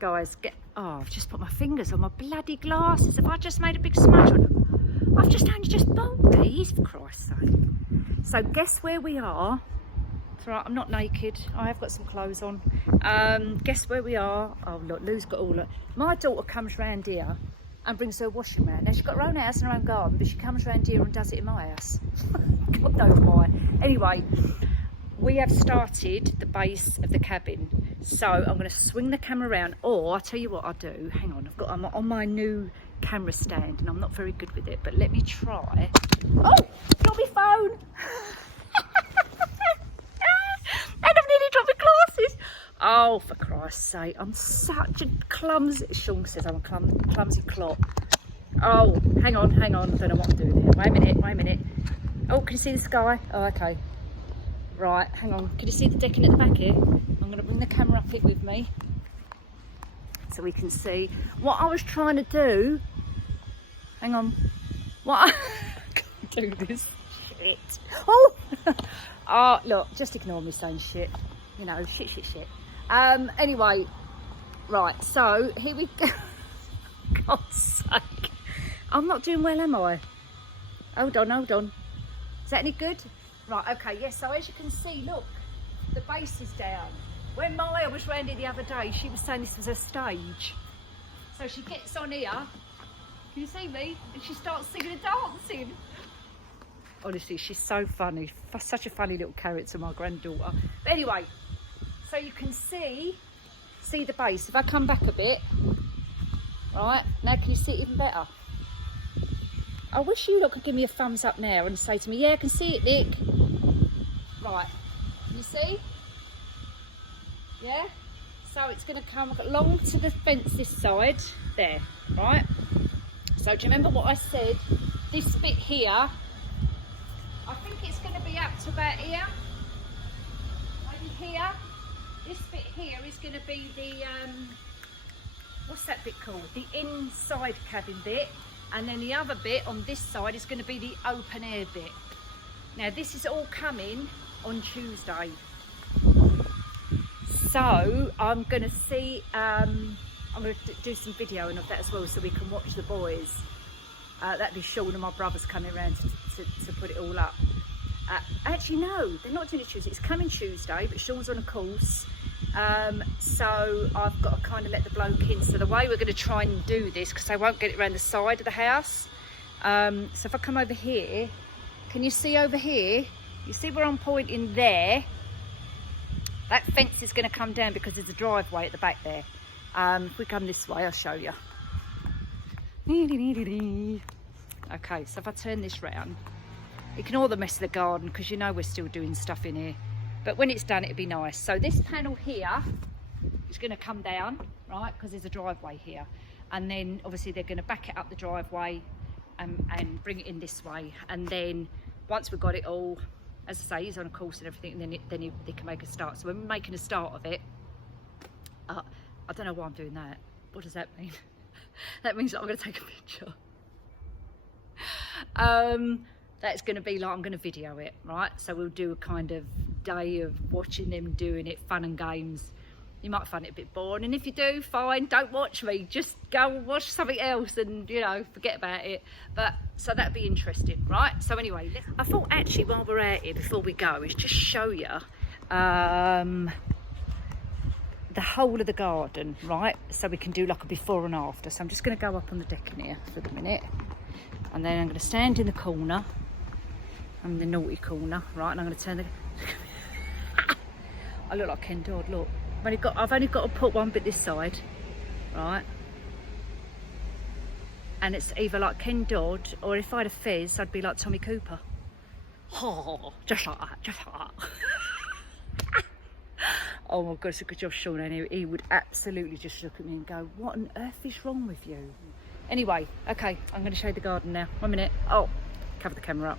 Guys, oh, I've just put my fingers on my bloody glasses. Have I just made a big smudge on them? I've just only just bought these, for Christ's sake. So guess where we are. It's all right, I'm not naked. I have got some clothes on. Guess where we are. Oh look, Lou's got all that. My daughter comes round here and brings her washing round. Now she's got her own house and her own garden, but she comes round here and does it in my house. God knows why. Anyway, we have started the base of the cabin. So I'm going to swing the camera around, or I'll tell you what I'll do. Hang on, I'm on my new camera stand and I'm not very good with it, but let me try. Oh, got my phone. And I've nearly dropped my glasses. Oh, for Christ's sake, I'm such a clumsy, Sean says I'm a clumsy clot. Oh, hang on, I don't know what I'm doing here. Wait a minute. Oh, can you see the sky? Oh, okay. Right, hang on. Can you see the decking at the back here? I'm going to bring the camera up here with me so we can see what I was trying to do. Hang on. What? I can't do this shit. Oh! Oh, look, just ignore me saying shit. You know, shit. Anyway, right, so here we go. God's sake. I'm not doing well, am I? Hold on. Is that any good? Right, okay, yes, so as you can see, look, the base is down. When Maya was round here the other day, she was saying this was a stage. So she gets on here, can you see me? And she starts singing and dancing. Honestly, she's so funny. Such a funny little character, my granddaughter. But anyway, so you can see the base. If I come back a bit, right, now can you see it even better? I wish you lot could give me a thumbs up now and say to me, yeah, I can see it, Nick. Right, can you see? Yeah? So it's going to come along to the fence this side, there, right? So do you remember what I said? This bit here, I think it's going to be up to about here. Maybe here. This bit here is going to be the, what's that bit called? The inside cabin bit. And then the other bit on this side is going to be the open air bit. Now this is all coming on Tuesday. So I'm going to see, I'm going to do some videoing of that as well so we can watch the boys. That'd be Sean and my brother's coming around to put it all up. Actually no, they're not doing it Tuesday, it's coming Tuesday, but Sean's on a course. So I've got to kind of let the bloke in. So the way we're going to try and do this, because I won't get it around the side of the house. So if I come over here, can you see over here? You see where I'm pointing there? That fence is going to come down because there's a driveway at the back there. If we come this way, I'll show you. Okay, so if I turn this round, ignore the mess of the garden because you know we're still doing stuff in here. But when it's done, it'll be nice. So this panel here is going to come down, right, because there's a driveway here. And then obviously they're going to back it up the driveway and bring it in this way. And then once we've got it all, as I say, he's on a course and everything, and then they can make a start. So when we're making a start of it, I don't know why I'm doing that. What does that mean? That means that I'm going to take a picture. That's going to be like, I'm going to video it, right? So we'll do a kind of day of watching them doing it, fun and games. You might find it a bit boring, and if you do, fine, don't watch me, just go and watch something else and, you know, forget about it. But so that'd be interesting, right? So anyway, I thought actually while we're out here, before we go, is just show you the whole of the garden, right? So we can do like a before and after. So I'm just going to go up on the deck in here for a minute, and then I'm going to stand in the corner. I'm in the naughty corner, right? And I'm going to turn the... I look like Ken Dodd, look. I've only got to put one bit this side, right? And it's either like Ken Dodd, or if I had a fez, I'd be like Tommy Cooper. Oh, just like that. Oh my God, it's a good job, Sean. And he would absolutely just look at me and go, what on earth is wrong with you? Anyway, okay, I'm going to show you the garden now. 1 minute. Oh, cover the camera up.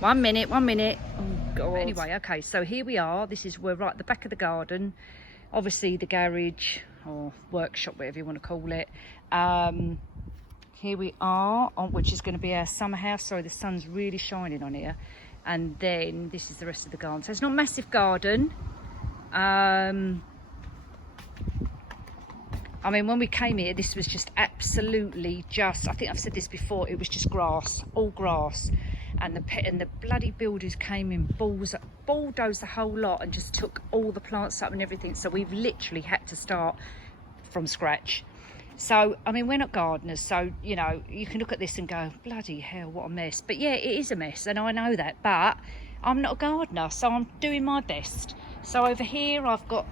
1 minute. Oh God. Anyway, okay, so here we are. We're right at the back of the garden. Obviously the garage or workshop, whatever you want to call it. Here we are, which is going to be our summer house. Sorry, the sun's really shining on here. And then this is the rest of the garden. So it's not a massive garden. I mean, when we came here, this was just absolutely just, I think I've said this before, it was just grass, all grass. And the bloody builders came in, bulldozed the whole lot and just took all the plants up and everything. So we've literally had to start from scratch. So, I mean, we're not gardeners, so, you know, you can look at this and go, bloody hell, what a mess. But yeah, it is a mess, and I know that, but I'm not a gardener, so I'm doing my best. So over here I've got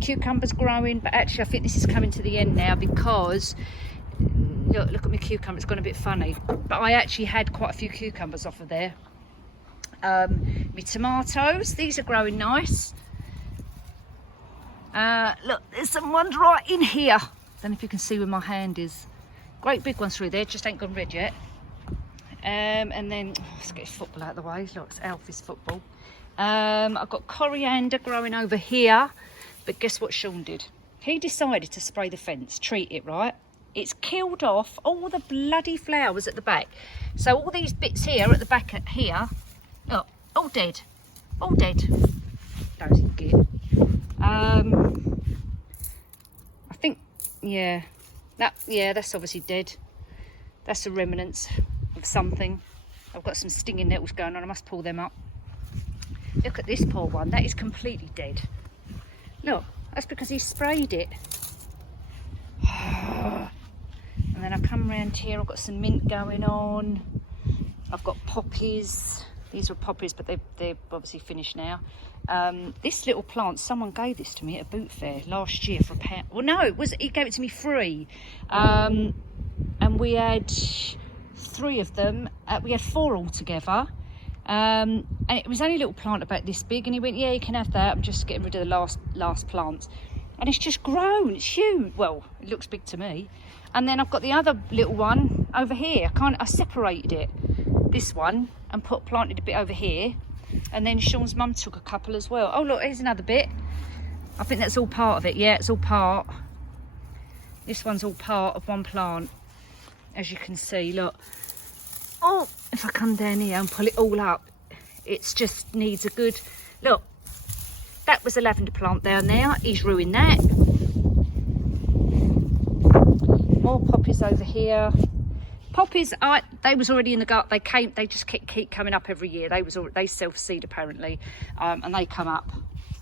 cucumbers growing, but actually I think this is coming to the end now because look at my cucumber, it's gone a bit funny. But I actually had quite a few cucumbers off of there. My tomatoes, these are growing nice. Look, there's some ones right in here. Don't know if you can see where my hand is. Great big ones through there, just ain't gone red yet. And then, let's get his football out of the way. Look, it's Alfie's football. I've got coriander growing over here, but guess what Sean did? He decided to spray the fence, treat it, right? It's killed off all the bloody flowers at the back. So all these bits here at the back here, look, all dead. All dead. Dozy git. I think, yeah, that's obviously dead. That's the remnants of something. I've got some stinging nettles going on, I must pull them up. Look at this poor one, that is completely dead. Look, that's because he sprayed it. And then I come around here, I've got some mint going on. I've got poppies. These were poppies, but they're obviously finished now. This little plant, someone gave this to me at a boot fair last year for £1. Well, no, he gave it to me free. And we had 3 of them. We had 4 altogether. And it was only a little plant about this big, and he went, yeah, you can have that. I'm just getting rid of the last plants. And it's just grown, it's huge. Well, it looks big to me. And then I've got the other little one over here. I separated it, this one, and planted a bit over here. And then Sean's mum took a couple as well. Oh, look, here's another bit. I think that's all part of it. Yeah, it's all part. This one's all part of one plant, as you can see, look. Oh, if I come down here and pull it all up, it just needs a good look. That was a lavender plant down there. He's ruined that. More poppies over here. Poppies, they was already in the garden. They just keep coming up every year. They self-seed apparently, and they come up.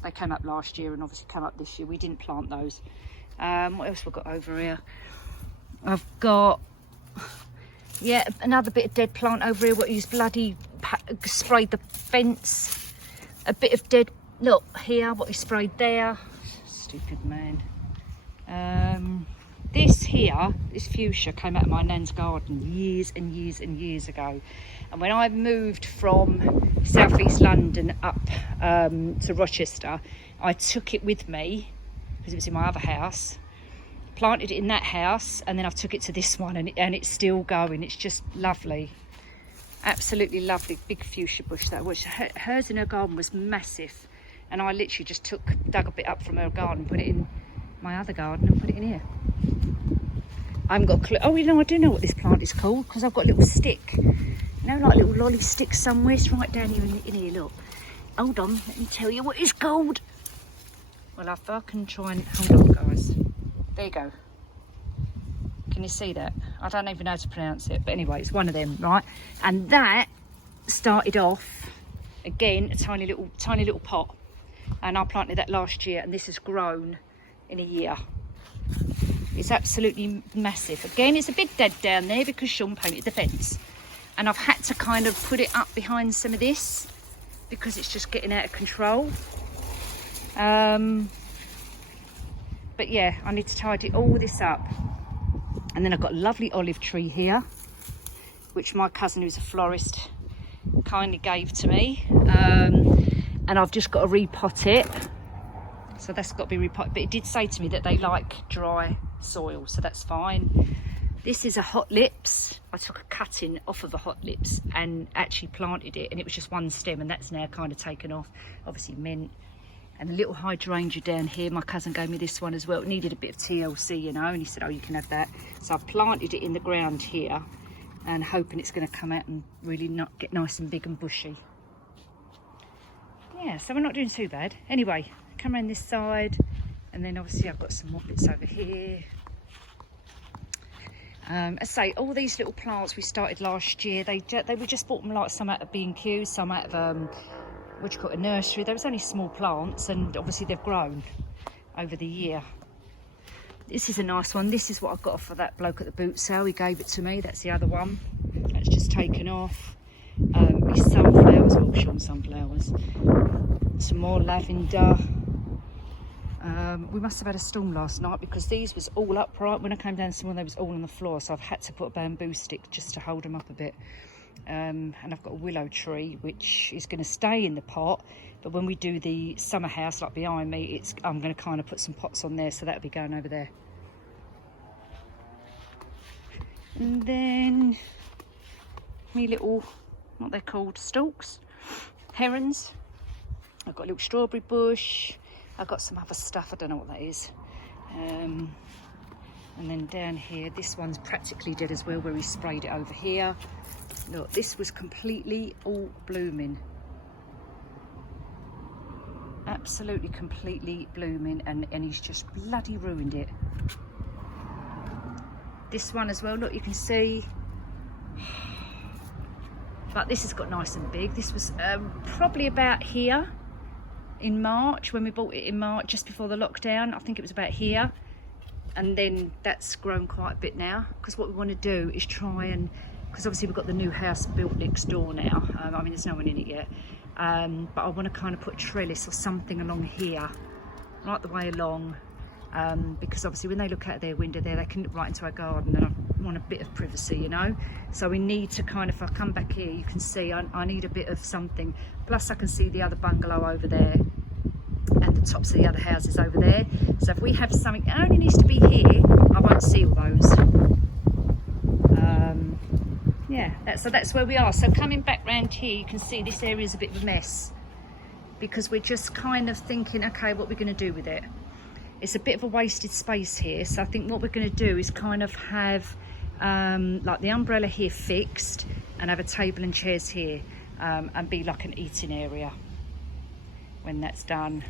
They came up last year and obviously come up this year. We didn't plant those. What else we've got over here? I've got, yeah, another bit of dead plant over here. What he's bloody sprayed the fence. A bit of dead. Look here, what he sprayed there. Stupid man. This here, this fuchsia came out of my nan's garden years and years and years ago. And when I moved from southeast London up to Rochester, I took it with me because it was in my other house, planted it in that house, and then I took it to this one, and it's still going. It's just lovely. Absolutely lovely. Big fuchsia bush that was. Hers in her garden was massive. And I literally just dug a bit up from her garden, put it in my other garden and put it in here. I haven't got a clue. Oh, you know, I do know what this plant is called because I've got a little stick. You know, like a little lolly stick somewhere. It's right down here in here, look. Hold on, let me tell you what it's called. Well, if I can try and, hold on, guys. There you go. Can you see that? I don't even know how to pronounce it, but anyway, it's one of them, right? And that started off, again, a tiny little pot. And I planted that last year, and this has grown in a year. It's absolutely massive. Again, it's a bit dead down there because Sean painted the fence. And I've had to kind of put it up behind some of this because it's just getting out of control. But yeah, I need to tidy all this up. And then I've got a lovely olive tree here, which my cousin, who's a florist, kindly gave to me. And I've just got to repot it. So that's got to be repotted. But it did say to me that they like dry soil, so that's fine. This is a hot lips. I took a cutting off of a hot lips and actually planted it, and it was just one stem, and that's now kind of taken off. Obviously mint. And a little hydrangea down here. My cousin gave me this one as well. It needed a bit of TLC, you know, and he said, oh, you can have that. So I've planted it in the ground here and hoping it's going to come out and really not get nice and big and bushy. Yeah, so we're not doing too bad. Anyway, come around this side. And then obviously I've got some more bits over here. I say, all these little plants we started last year, we just bought them, like some out of B&Q, some out of what you call a nursery. There was only small plants, and obviously they've grown over the year. This is a nice one. This is what I got for that bloke at the boot sale. He gave it to me. That's the other one. That's just taken off. These sunflowers, auction sunflowers. Some more lavender. We must have had a storm last night because these was all upright. When I came down this morning, they was all on the floor, so I've had to put a bamboo stick just to hold them up a bit. And I've got a willow tree which is going to stay in the pot, but when we do the summer house like behind me, I'm going to kind of put some pots on there, so that'll be going over there. And then me little, what they're called, stalks, herons. I've got a little strawberry bush. I've got some other stuff, I don't know what that is. And then down here, this one's practically dead as well, where we sprayed it over here. Look, this was completely all blooming. Absolutely completely blooming, and he's just bloody ruined it. This one as well, look, you can see. But this has got nice and big. This was probably about here in March, when we bought it in March, just before the lockdown. I think it was about here. And then that's grown quite a bit now, because what we want to do is try and, because obviously we've got the new house built next door now. I mean, there's no one in it yet. But I want to kind of put a trellis or something along here, right the way along. Because obviously when they look out their window there, they can look right into our garden, and I want a bit of privacy, you know. So we need to kind of, if I come back here, you can see I need a bit of something. Plus I can see the other bungalow over there and the tops of the other houses over there. So if we have something, it only needs to be here, I won't see all those. Yeah, so that's where we are. So coming back round here, you can see this area is a bit of a mess, because we're just kind of thinking, okay, what we're going to do with it. It's a bit of a wasted space here, so I think what we're going to do is kind of have like the umbrella here fixed, and have a table and chairs here, and be like an eating area when that's done.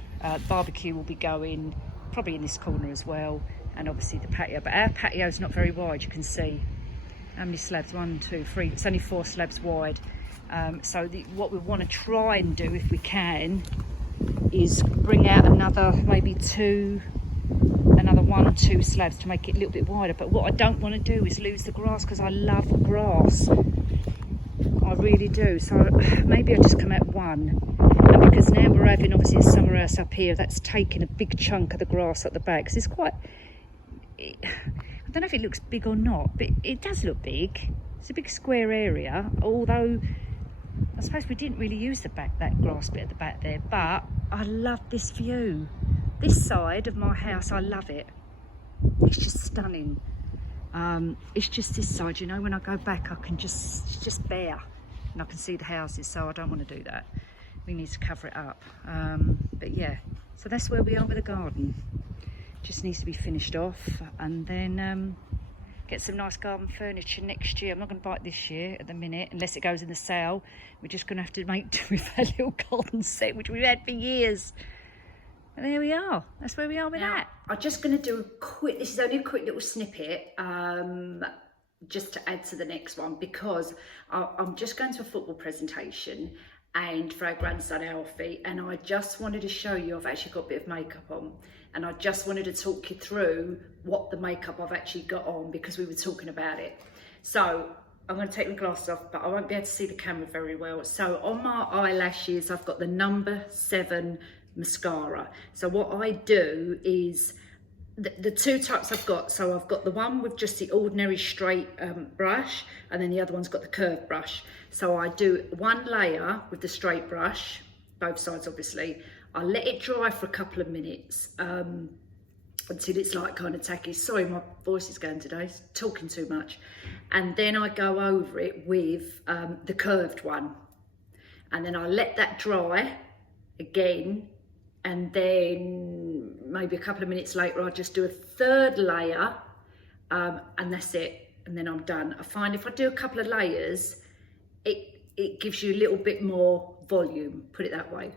Barbecue will be going probably in this corner as well, and obviously the patio. But our patio is not very wide, you can see. How many slabs? 1, 2, 3. It's only 4 slabs wide. So what we want to try and do, if we can, is bring out another maybe 1, 2 slabs to make it a little bit wider. But what I don't want to do is lose the grass, because I love grass. I really do. So maybe I just come out 1. And because now we're having obviously a summer house up here, that's taking a big chunk of the grass at the back. Because it's quite, I don't know if it looks big or not, but it does look big. It's a big square area, although I suppose we didn't really use that grass bit at the back there. But I love this view. This side of my house, I love it. It's just stunning. It's just this side, you know, when I go back I can it's just bare, and I can see the houses, so I don't want to do that. We need to cover it up. But yeah, so that's where we are with the garden. Just needs to be finished off, and then get some nice garden furniture next year. I'm not going to buy it this year at the minute, unless it goes in the sale. We're just going to have to make do with that little garden set, which we've had for years. And there we are. That's where we are with that. I'm just going to do a quick, this is only a quick little snippet, just to add to the next one, because I'm just going to a football presentation and for our grandson Alfie, and I just wanted to show you, I've actually got a bit of makeup on, and I just wanted to talk you through what the makeup I've actually got on, because we were talking about it. So I'm going to take my glasses off, but I won't be able to see the camera very well. So on my eyelashes, I've got the No.7 mascara. So what I do is the 2 types I've got. So I've got the one with just the ordinary straight brush, and then the other one's got the curved brush. So I do 1 layer with the straight brush, both sides obviously. I let it dry for a couple of minutes until it's like kind of tacky. Sorry, my voice is going today, talking too much. And then I go over it with the curved one, and then I let that dry again, and then maybe a couple of minutes later I'll just do a 3rd layer, and that's it, and then I'm done. I find if I do a couple of layers, it gives you a little bit more volume, put it that way.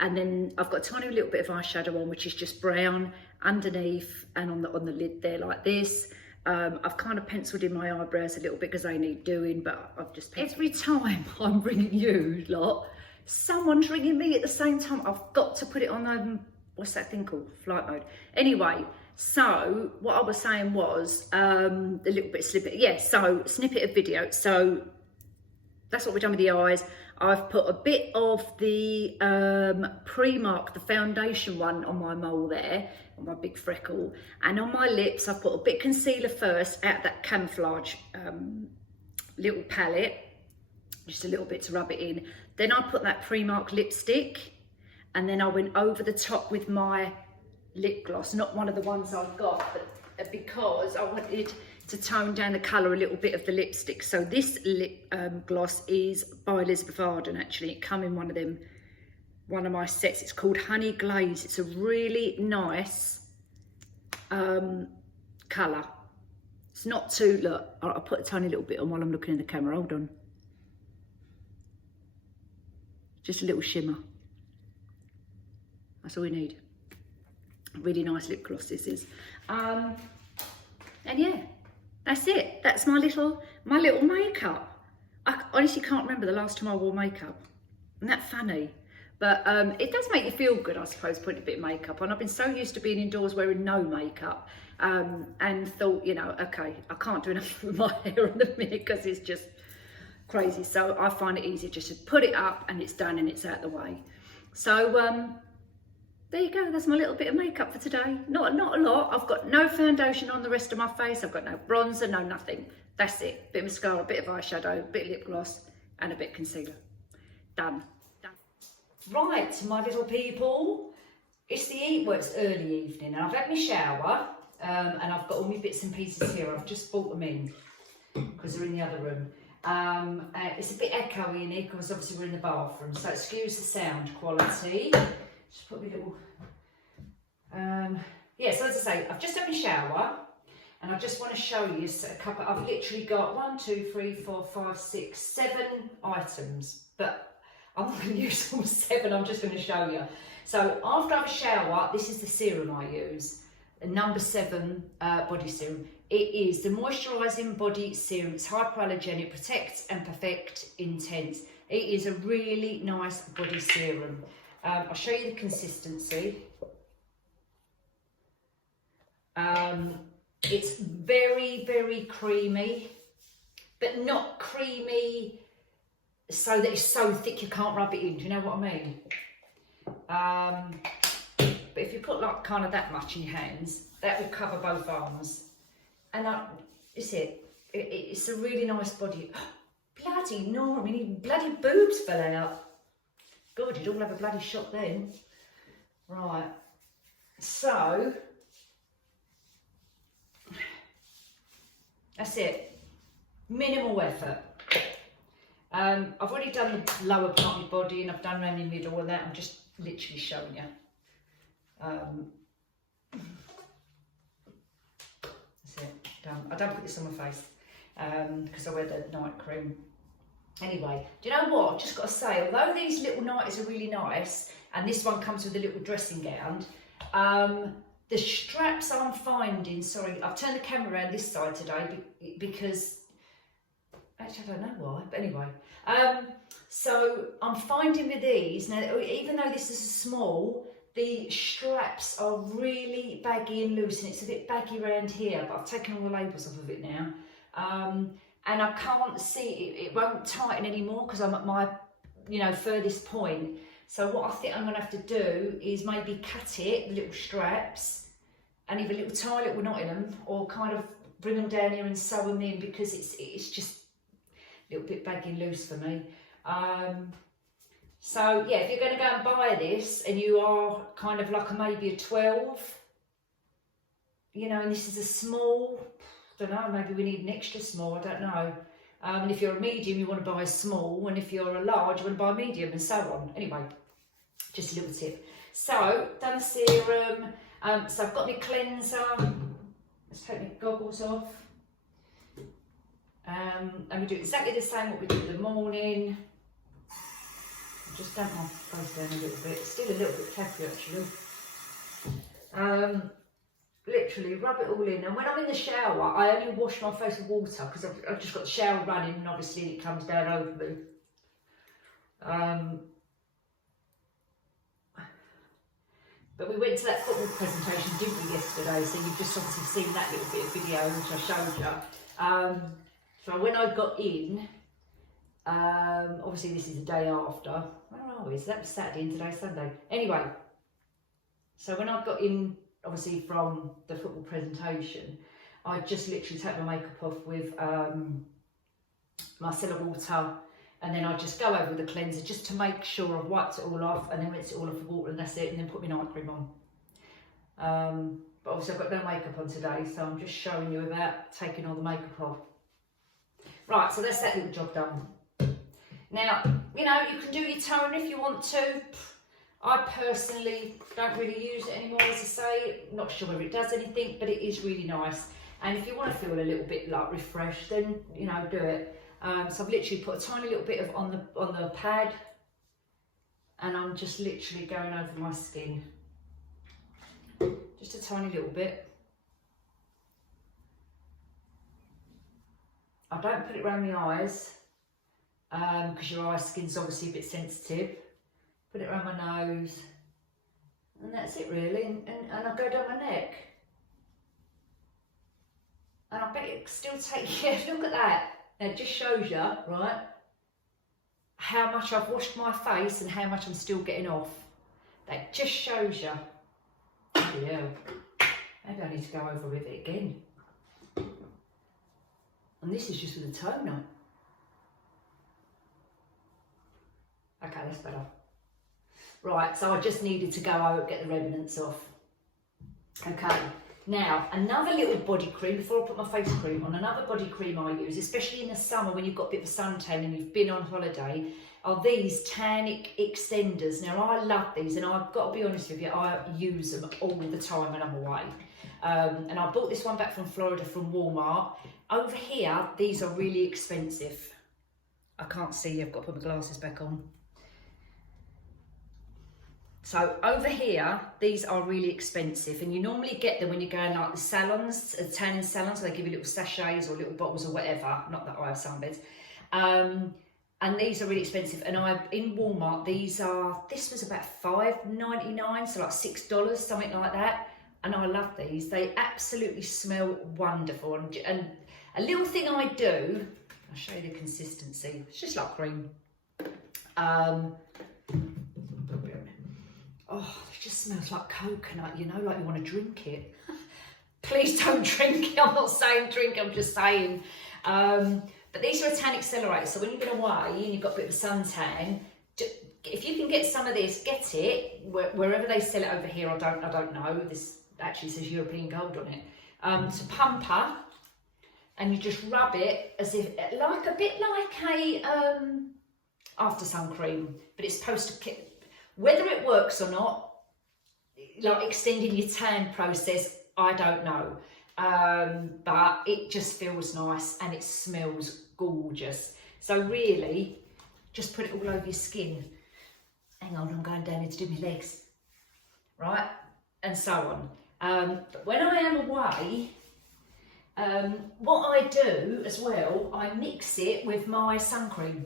And then I've got a tiny little bit of eyeshadow on, which is just brown, underneath and on the lid there like this. I've kind of penciled in my eyebrows a little bit because they need doing, but I've just every time I'm ringing you lot, someone's ringing me at the same time. I've got to put it on what's that thing called? Flight mode. Anyway, so what I was saying was a little bit snippet. Yeah, so snippet of video. So that's what we've done with the eyes. I've put a bit of the Primark, the foundation one, on my mole there, on my big freckle. And on my lips, I've put a bit of concealer first out that camouflage little palette, just a little bit to rub it in. Then I put that Primark lipstick, and then I went over the top with my lip gloss, not one of the ones I've got, but because I wanted to tone down the colour a little bit of the lipstick. So this lip gloss is by Elizabeth Arden, actually. It come in one of my sets. It's called Honey Glaze. It's a really nice colour. It's not too, look, I'll put a tiny little bit on while I'm looking in the camera. Hold on. Just a little shimmer. That's all we need. Really nice lip gloss this is. And yeah, that's it. That's my little makeup. I honestly can't remember the last time I wore makeup. Isn't that funny? But it does make you feel good, I suppose, putting a bit of makeup on. I've been so used to being indoors wearing no makeup, and thought, you know, okay, I can't do enough with my hair in the minute because it's just crazy. So I find it easier just to put it up and it's done and it's out the way. So there you go, that's my little bit of makeup for today. Not a lot. I've got no foundation on the rest of my face. I've got no bronzer, no nothing. That's it. Bit of mascara, bit of eyeshadow, bit of lip gloss, and a bit of concealer. Done. Right, my little people. It's it's early evening, and I've had my shower, and I've got all my bits and pieces here. I've just brought them in because they're in the other room. It's a bit echoey in here because obviously we're in the bathroom, so excuse the sound quality. Just put me little, yeah, so as I say, I've just had my shower, and I just want to show you a couple. I've literally got 1, 2, 3, 4, 5, 6, 7 items, but I'm not going to use all 7, I'm just going to show you. So after I have a shower, this is the serum I use, the No.7 body serum. It is the moisturising body serum. It's hypoallergenic, protects and perfect intense. It is a really nice body serum. I'll show you the consistency. It's very, very creamy, but not creamy so that it's so thick you can't rub it in. Do you know what I mean? But if you put like kind of that much in your hands, that will cover both arms. And it's a really nice body. Bloody no, I mean, bloody boobs fell out. God, you'd all have a bloody shot then. Right, so that's it. Minimal effort. I've already done the lower part of my body and I've done around the middle and that. I'm just literally showing you. That's it, done. I don't put this on my face because I wear the night cream. Anyway, do you know what? I've just got to say, although these little nighties are really nice, and this one comes with a little dressing gown, the straps I'm finding, sorry, I've turned the camera around this side today because, actually I don't know why, but anyway. So I'm finding with these, now even though this is small, the straps are really baggy and loose, and it's a bit baggy around here, but I've taken all the labels off of it now. And I can't see, it won't tighten anymore because I'm at my, you know, furthest point. So what I think I'm gonna have to do is maybe cut it, the little straps, and either tie a little knot in them, or kind of bring them down here and sew them in because it's just a little bit baggy and loose for me. So yeah, if you're gonna go and buy this and you are kind of like maybe a 12, you know, and this is a small, don't know, maybe we need an extra small, I don't know. And if you're a medium, you want to buy a small, and if you're a large, you want to buy a medium, and so on. Anyway, just a little tip. So, done the serum. So I've got my cleanser. Let's take my goggles off. And we do exactly the same what we did in the morning. I just damp my face down a little bit. Still a little bit tacky actually. literally rub it all in, and when I'm in the shower, I only wash my face with water because I've just got the shower running, and obviously it comes down over me. But we went to that football presentation, didn't we, yesterday? So you've just obviously seen that little bit of video which I showed you. So when I got in, obviously this is the day after. Where are we? So that was Saturday and today's Sunday. Anyway, so when I got in, obviously from the football presentation, I just literally take my makeup off with micellar water, and then I just go over with the cleanser just to make sure I've wiped it all off, and then rinse it all off with water, and that's it, and then put my night cream on. But obviously I've got no makeup on today, so I'm just showing you about taking all the makeup off. Right, so that's that little job done. Now, you know, you can do your toner if you want to. I personally don't really use it anymore, as I say. Not sure whether it does anything, but it is really nice. And if you want to feel a little bit like refreshed, then, you know, do it. So I've literally put a tiny little bit of on the pad, and I'm just literally going over my skin. Just a tiny little bit. I don't put it around my eyes, because your eye skin's obviously a bit sensitive. Put it around my nose, and that's it really, and I go down my neck. And I bet it still takes, yeah, look at that. It just shows you, right, how much I've washed my face and how much I'm still getting off. That just shows you. Yeah, maybe I need to go over with it again. And this is just with a toner. Okay, that's better. Right, so I just needed to go over and get the remnants off. Okay. Now, another little body cream, before I put my face cream on, another body cream I use, especially in the summer when you've got a bit of suntan and you've been on holiday, are these tannic extenders. Now, I love these, and I've got to be honest with you, I use them all the time when I'm away. And I bought this one back from Florida from Walmart. Over here, these are really expensive. I can't see, I've got to put my glasses back on. So over here, these are really expensive, and you normally get them when you go in like the salons, tanning salons, so they give you little sachets or little bottles or whatever. Not that I have sunbeds. And these are really expensive. And in Walmart, this was about $5.99, so like $6, something like that. And I love these. They absolutely smell wonderful. And a little thing I do, I'll show you the consistency. It's just like cream. Oh, it just smells like coconut, you know, like you want to drink it. Please don't drink it. I'm not saying drink, I'm just saying. But these are a tan accelerator, so when you've been away and you've got a bit of a suntan, if you can get some of this, get it. Wherever they sell it over here, I don't know. This actually says European Gold on it. It's a pumper, and you just rub it as if, like a bit like a after sun cream, but it's supposed to. Whether it works or not, like extending your tan process, I don't know. But it just feels nice and it smells gorgeous. So really, just put it all over your skin. Hang on, I'm going down here to do my legs. Right? And so on. But when I am away, what I do as well, I mix it with my sun cream.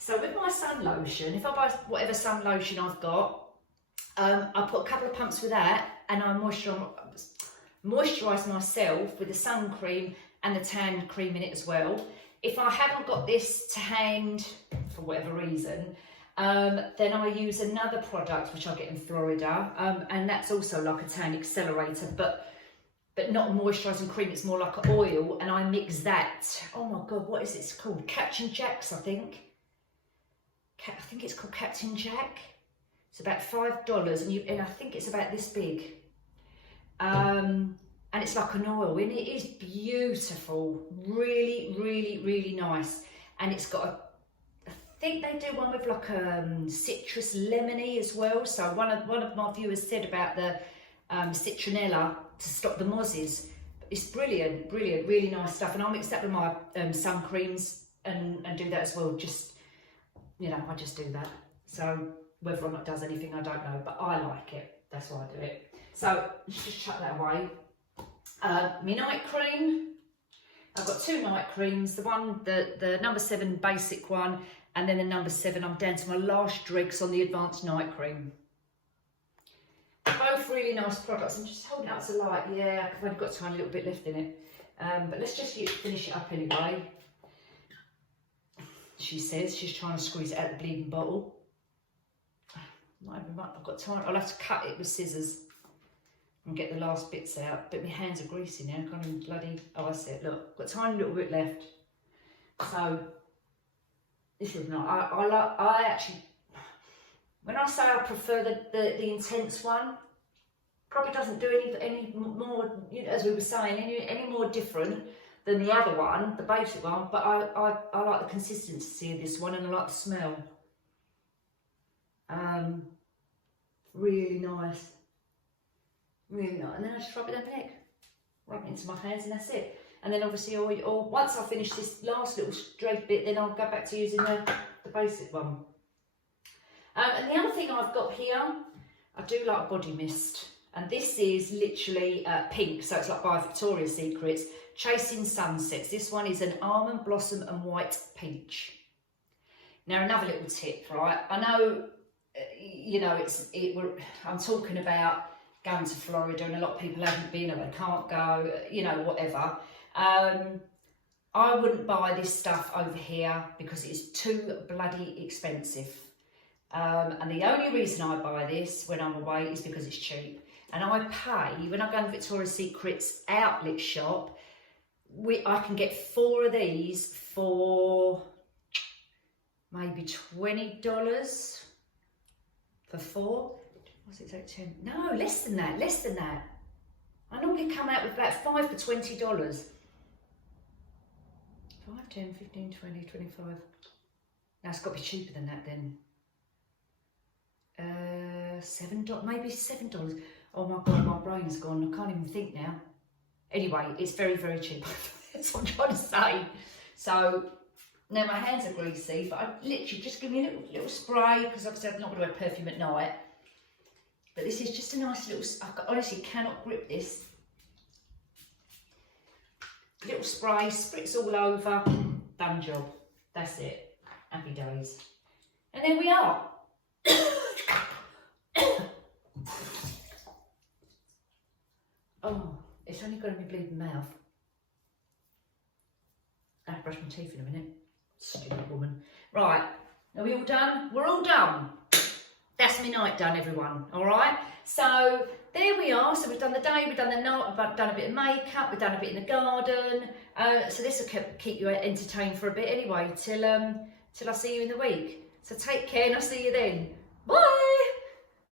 So with my sun lotion, if I buy whatever sun lotion I've got, I put a couple of pumps with that, and I moisturise myself with the sun cream and the tan cream in it as well. If I haven't got this to hand for whatever reason, then I use another product which I get in Florida, and that's also like a tan accelerator, but not a moisturising cream. It's more like an oil, and I mix that. Oh my God, what is it called? Captain Jack's, I think. I think it's called Captain Jack. It's about $5, and I think it's about this big. And it's like an oil, and it is beautiful. Really, really, really nice. And it's got I think they do one with like citrus lemony as well. So one of my viewers said about the citronella to stop the mozzies. It's brilliant, brilliant, really nice stuff. And I'll mix that with my sun creams and do that as well. Just, you know, I just do that. So whether or not it does anything, I don't know, but I like it. That's why I do it. So let's just chuck that away. My night cream. I've got 2 night creams. The one, the No.7 basic one, and then the No.7. I'm down to my last dregs on the advanced night cream. Both really nice products. I'm just holding it up to light. Yeah, I've only got a tiny little bit left in it. But let's just finish it up anyway. She says she's trying to squeeze it out of the bleeding bottle. Not even right. I've got time. I'll have to cut it with scissors and get the last bits out. But my hands are greasy now. I can't even bloody. Oh, I see it. Look, got a tiny little bit left. So this is not. I actually. When I say I prefer the intense one, probably doesn't do any more, you know, as we were saying, any more different than the other one, the basic one. But I like the consistency of this one, and I like the smell. Really nice, really nice. And then I just rub it down my neck, rub it into my hands, and that's it. And then obviously, or once I finish this last little straight bit, then I'll go back to using the basic one. And the other thing I've got here, I do like body mist, and this is literally pink, so it's like by Victoria's Secrets, Chasing Sunsets. This one is an almond blossom and white peach. Now another little tip, right? I know, you know, I'm talking about going to Florida, and a lot of people haven't been, or they can't go, you know, whatever. I wouldn't buy this stuff over here because it's too bloody expensive. And the only reason I buy this when I'm away is because it's cheap. And I pay, when I go to Victoria's Secret's outlet shop, I can get 4 of these for maybe $20 for 4. What's it take, 10? No, less than that, less than that. I normally come out with about 5 for $20. 5, 10, 15, 20, 25. Now it's got to be cheaper than that then. $7, maybe $7. Oh my God, my brain's gone. I can't even think now. Anyway, it's very, very cheap. That's what I'm trying to say. So now my hands are greasy, but I literally just give me a little spray, because obviously I'm not going to wear perfume at night. But this is just a nice little. I honestly cannot grip this. Little spray, spritz all over. Done job. That's it. Happy days. And there we are. Oh, it's only got to be bleeding mouth. I have to brush my teeth in a minute. Stupid woman. Right, are we all done? We're all done. That's my night done, everyone. All right. So there we are. So we've done the day, we've done the night, we've done a bit of makeup, we've done a bit in the garden. So this will keep you entertained for a bit anyway, till I see you in the week. So take care, and I'll see you then. Bye.